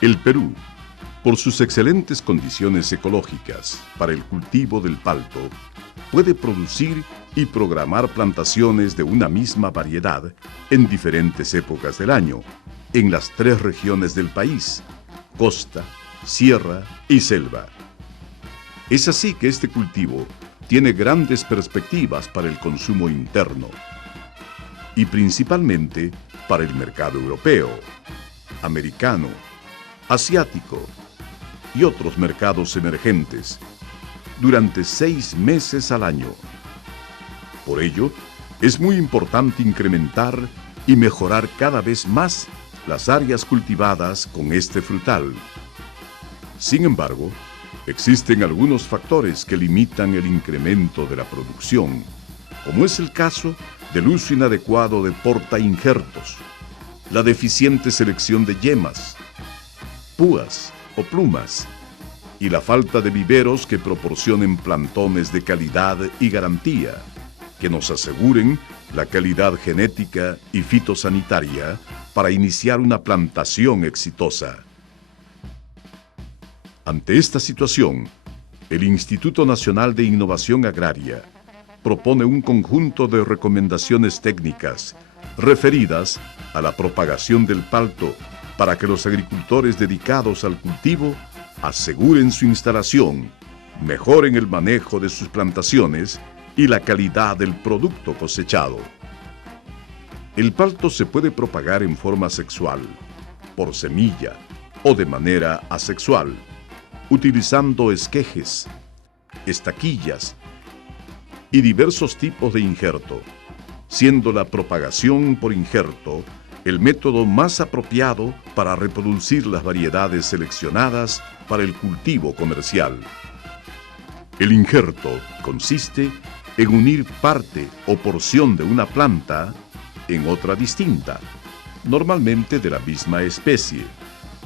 El Perú, por sus excelentes condiciones ecológicas para el cultivo del palto, puede producir y programar plantaciones de una misma variedad en diferentes épocas del año, en las 3 regiones del país: costa, sierra y selva. Es así que este cultivo tiene grandes perspectivas para el consumo interno y principalmente para el mercado europeo, americano, asiático y otros mercados emergentes durante 6 meses al año. Por ello, es muy importante incrementar y mejorar cada vez más las áreas cultivadas con este frutal. Sin embargo, existen algunos factores que limitan el incremento de la producción, como es el caso del uso inadecuado de portainjertos, la deficiente selección de yemas, púas o plumas y la falta de viveros que proporcionen plantones de calidad y garantía, que nos aseguren la calidad genética y fitosanitaria para iniciar una plantación exitosa. Ante esta situación, el Instituto Nacional de Innovación Agraria propone un conjunto de recomendaciones técnicas referidas a la propagación del palto para que los agricultores dedicados al cultivo aseguren su instalación, mejoren el manejo de sus plantaciones y la calidad del producto cosechado. El palto se puede propagar en forma sexual, por semilla o de manera asexual, utilizando esquejes, estaquillas y diversos tipos de injerto, siendo la propagación por injerto el método más apropiado para reproducir las variedades seleccionadas para el cultivo comercial. El injerto consiste en unir parte o porción de una planta en otra distinta, normalmente de la misma especie,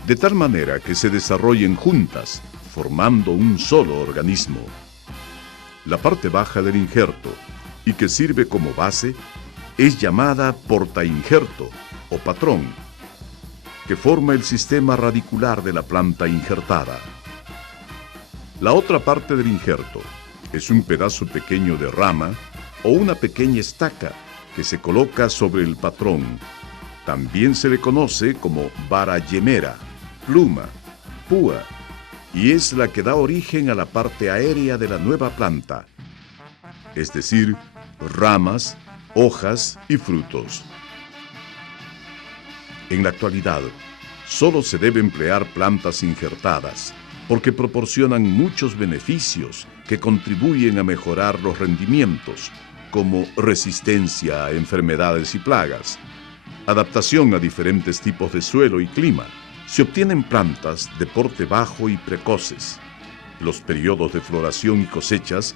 de tal manera que se desarrollen juntas, formando un solo organismo. La parte baja del injerto, y que sirve como base, es llamada portainjerto o patrón, que forma el sistema radicular de la planta injertada. La otra parte del injerto es un pedazo pequeño de rama o una pequeña estaca que se coloca sobre el patrón. También se le conoce como vara yemera, pluma, púa, y es la que da origen a la parte aérea de la nueva planta, es decir, ramas, hojas y frutos. En la actualidad, solo se debe emplear plantas injertadas, porque proporcionan muchos beneficios que contribuyen a mejorar los rendimientos, como resistencia a enfermedades y plagas, adaptación a diferentes tipos de suelo y clima. Se obtienen plantas de porte bajo y precoces. Los periodos de floración y cosechas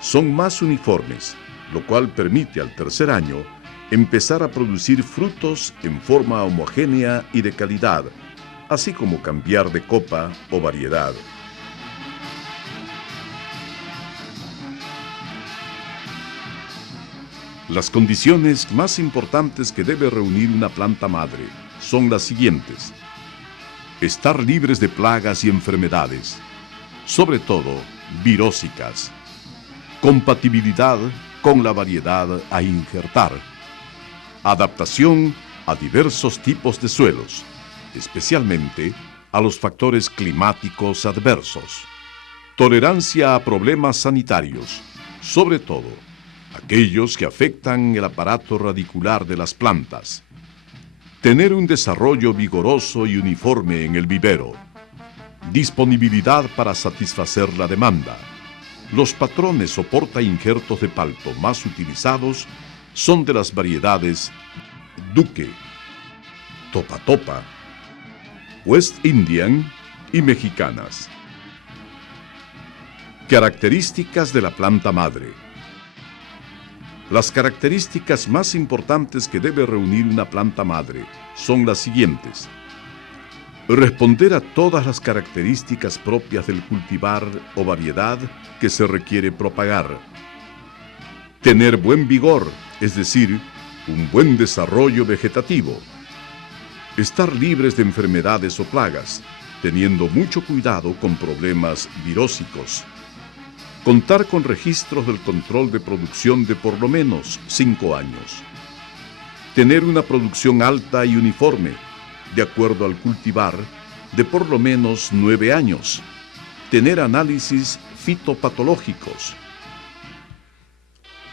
son más uniformes, lo cual permite al tercer año empezar a producir frutos en forma homogénea y de calidad, así como cambiar de copa o variedad. Las condiciones más importantes que debe reunir una planta madre son las siguientes: estar libres de plagas y enfermedades, sobre todo virósicas, compatibilidad con la variedad a injertar, adaptación a diversos tipos de suelos, especialmente a los factores climáticos adversos, tolerancia a problemas sanitarios, sobre todo aquellos que afectan el aparato radicular de las plantas, tener un desarrollo vigoroso y uniforme en el vivero, disponibilidad para satisfacer la demanda. Los patrones o portainjertos de palto más utilizados son de las variedades Duque, Topa Topa, West Indian y mexicanas. Características de la planta madre. Las características más importantes que debe reunir una planta madre son las siguientes: Responder a todas las características propias del cultivar o variedad que se requiere propagar. Tener buen vigor, es decir, un buen desarrollo vegetativo. Estar libres de enfermedades o plagas, teniendo mucho cuidado con problemas virósicos. Contar con registros del control de producción de por lo menos 5 años. Tener una producción alta y uniforme, de acuerdo al cultivar, de por lo menos 9 años. Tener análisis fitopatológicos.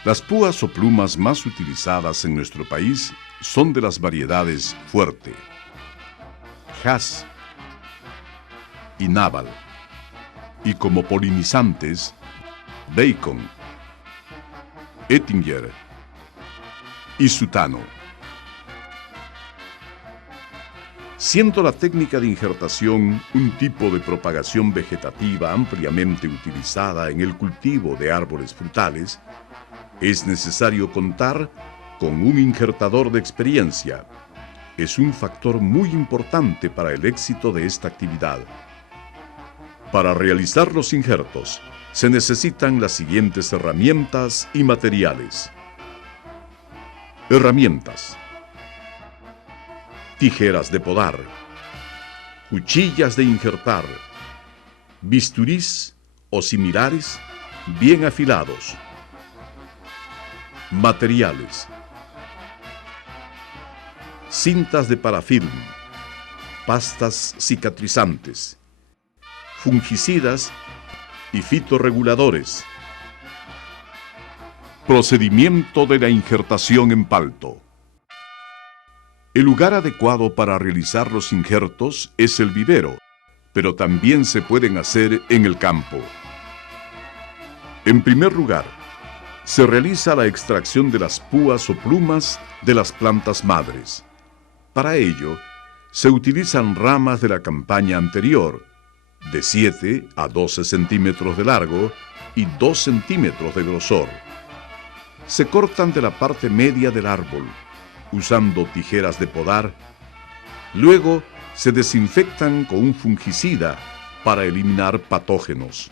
Las púas o plumas más utilizadas en nuestro país son de las variedades Fuerte, Hass y Naval, y como polinizantes, Bacon, Ettinger y Sutano. Siendo la técnica de injertación un tipo de propagación vegetativa ampliamente utilizada en el cultivo de árboles frutales, es necesario contar con un injertador de experiencia. Es un factor muy importante para el éxito de esta actividad. Para realizar los injertos, se necesitan las siguientes herramientas y materiales. Herramientas: tijeras de podar, cuchillas de injertar, bisturís o similares bien afilados. Materiales: cintas de parafilm, pastas cicatrizantes, fungicidas y fitorreguladores. Procedimiento de la injertación en palto. El lugar adecuado para realizar los injertos es el vivero, pero también se pueden hacer en el campo. En primer lugar, se realiza la extracción de las púas o plumas de las plantas madres. Para ello, se utilizan ramas de la campaña anterior, de 7 a 12 centímetros de largo y 2 centímetros de grosor. Se cortan de la parte media del árbol, usando tijeras de podar. Luego, se desinfectan con un fungicida para eliminar patógenos.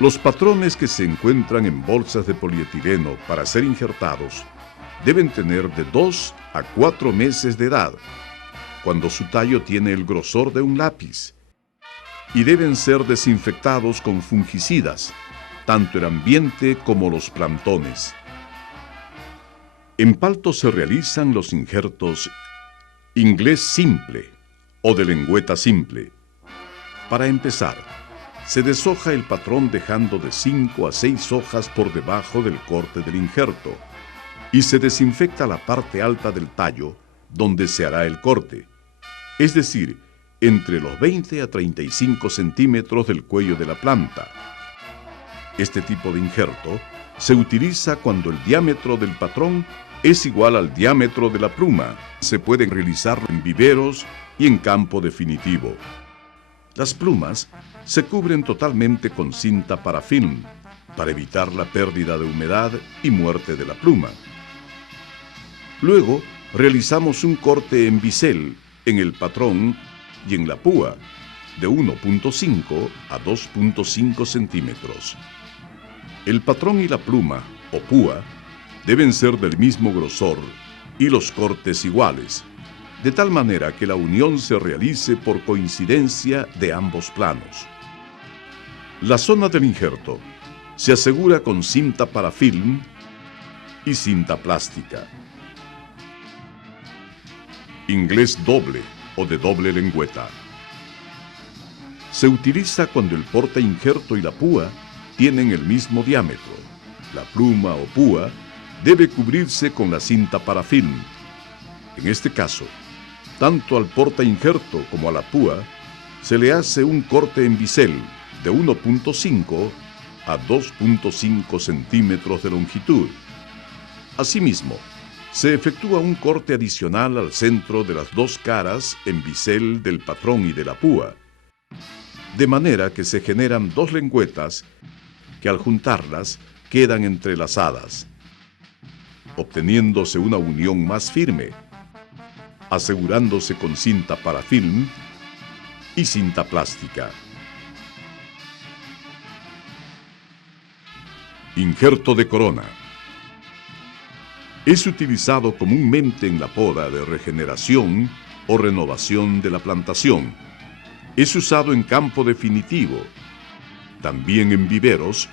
Los patrones que se encuentran en bolsas de polietileno para ser injertados deben tener de 2 a 4 meses de edad, cuando su tallo tiene el grosor de un lápiz, y deben ser desinfectados con fungicidas, tanto el ambiente como los plantones. En palto se realizan los injertos inglés simple o de lengüeta simple. Para empezar, se deshoja el patrón dejando de 5 a 6 hojas por debajo del corte del injerto y se desinfecta la parte alta del tallo donde se hará el corte, es decir, entre los 20 a 35 centímetros del cuello de la planta. Este tipo de injerto se utiliza cuando el diámetro del patrón es igual al diámetro de la pluma. Se pueden realizar en viveros y en campo definitivo. Las plumas se cubren totalmente con cinta parafilm para evitar la pérdida de humedad y muerte de la pluma. Luego, realizamos un corte en bisel en el patrón y en la púa de 1.5 a 2.5 centímetros. El patrón y la pluma o púa deben ser del mismo grosor y los cortes iguales, de tal manera que la unión se realice por coincidencia de ambos planos. La zona del injerto se asegura con cinta parafilm y cinta plástica. Inglés doble o de doble lengüeta. Se utiliza cuando el porta injerto y la púa tienen el mismo diámetro. La pluma o púa debe cubrirse con la cinta parafilm. En este caso, tanto al porta injerto como a la púa se le hace un corte en bisel de 1.5 a 2.5 centímetros de longitud. Asimismo, se efectúa un corte adicional al centro de las dos caras en bisel del patrón y de la púa, de manera que se generan dos lengüetas que al juntarlas quedan entrelazadas, obteniéndose una unión más firme. asegurándose con cinta parafilm y cinta plástica. Injerto de corona. Es utilizado comúnmente en la poda de regeneración o renovación de la plantación. Es usado en campo definitivo, también en viveros,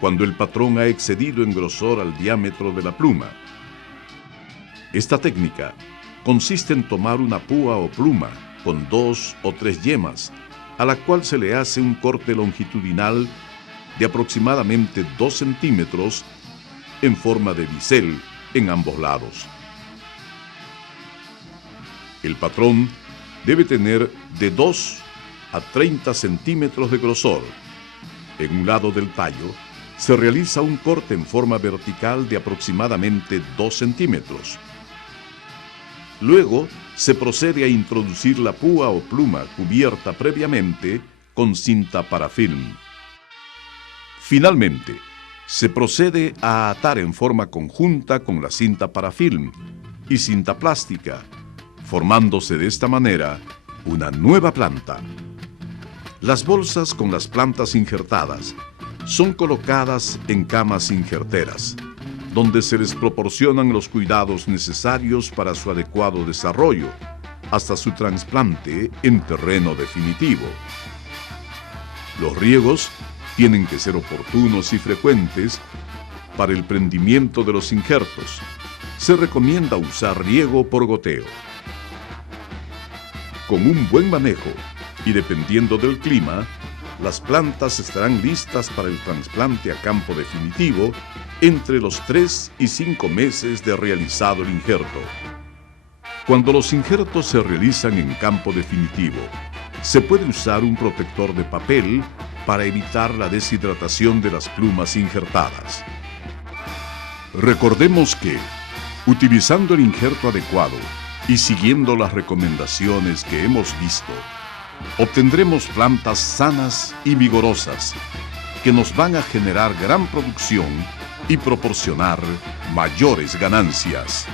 cuando el patrón ha excedido en grosor al diámetro de la pluma. Esta técnica consiste en tomar una púa o pluma con 2 o 3 yemas, a la cual se le hace un corte longitudinal de aproximadamente 2 centímetros en forma de bisel en ambos lados. El patrón debe tener de 2 a 30 centímetros de grosor. En un lado del tallo se realiza un corte en forma vertical de aproximadamente 2 centímetros. Luego se procede a introducir la púa o pluma cubierta previamente con cinta parafilm. Finalmente, se procede a atar en forma conjunta con la cinta parafilm y cinta plástica, formándose de esta manera una nueva planta. Las bolsas con las plantas injertadas son colocadas en camas injerteras, donde se les proporcionan los cuidados necesarios para su adecuado desarrollo, hasta su trasplante en terreno definitivo. Los riegos tienen que ser oportunos y frecuentes. Para el prendimiento de los injertos, se recomienda usar riego por goteo. Con un buen manejo y dependiendo del clima, las plantas estarán listas para el trasplante a campo definitivo entre los 3 y 5 meses de realizado el injerto. Cuando los injertos se realizan en campo definitivo, se puede usar un protector de papel para evitar la deshidratación de las plumas injertadas. Recordemos que, utilizando el injerto adecuado y siguiendo las recomendaciones que hemos visto, obtendremos plantas sanas y vigorosas que nos van a generar gran producción y proporcionar mayores ganancias.